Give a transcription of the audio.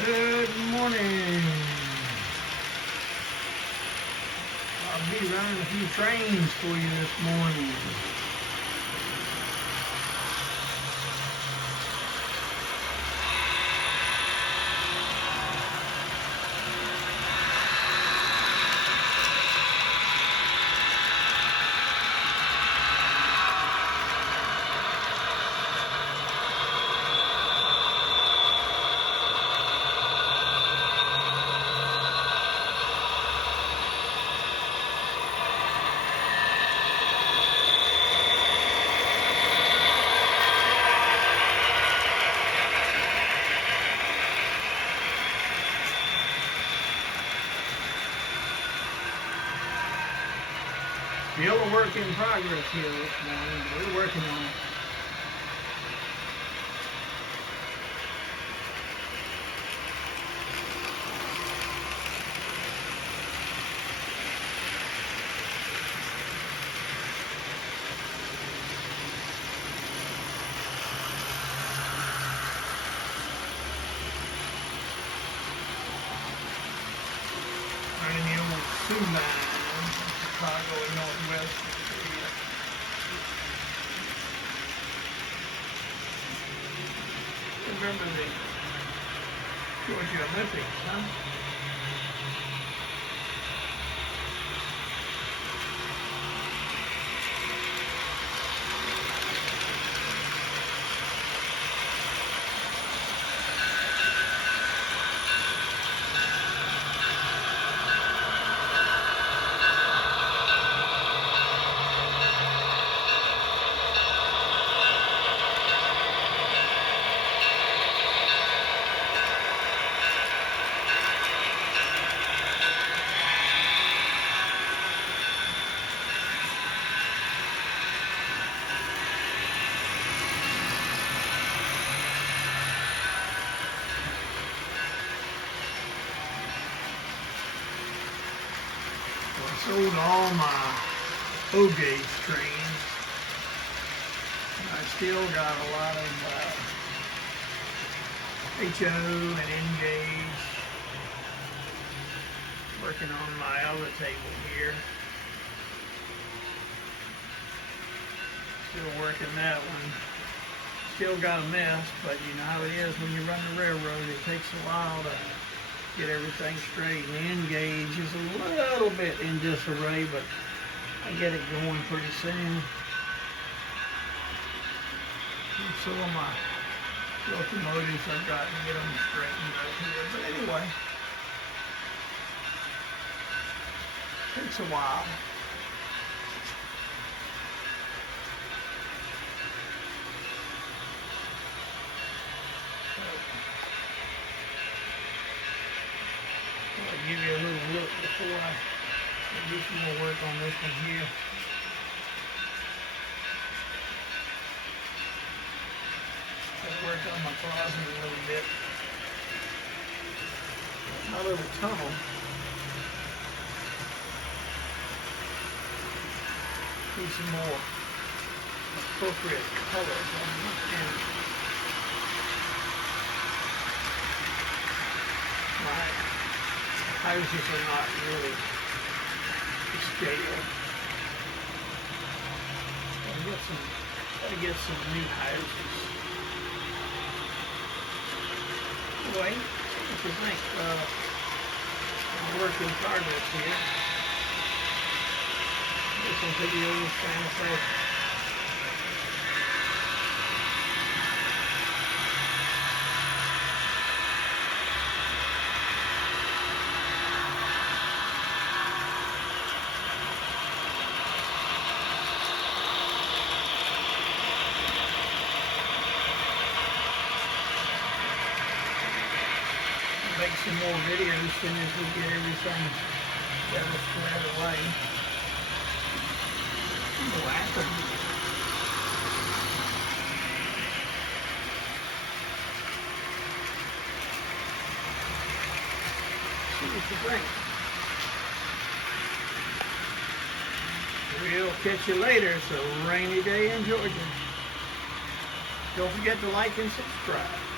Good morning. I'll be running a few trains for you this morning. Still a work in progress here this morning. We're working on it. Running the old Sioux line. Chicago and Northwest area. Remember the Georgia Olympics, huh? I sold all my O-gauge trains. I still got a lot of HO and N-gauge. Working on my other table here. Still working that one. Still got a mess, but you know how it is when you run the railroad. It takes a while to get everything straight. The N-gauge is a little bit in disarray, but I get it going pretty soon. And some of my locomotives I've got to get them straightened up here. But anyway, takes a while. I'll give you a little look before I do some more work on this one here. I've worked on my closet a little bit. My little tunnel. Need some more appropriate colors on my pen. Houses are not really to scale. Gotta get some new houses. Anyway, what you think? Work in progress here. Do some videos trying to say. Make some more videos as soon as we get everything settled squared away. No apple. See what you think. We'll catch you later. It's a rainy day in Georgia. Don't forget to like and subscribe.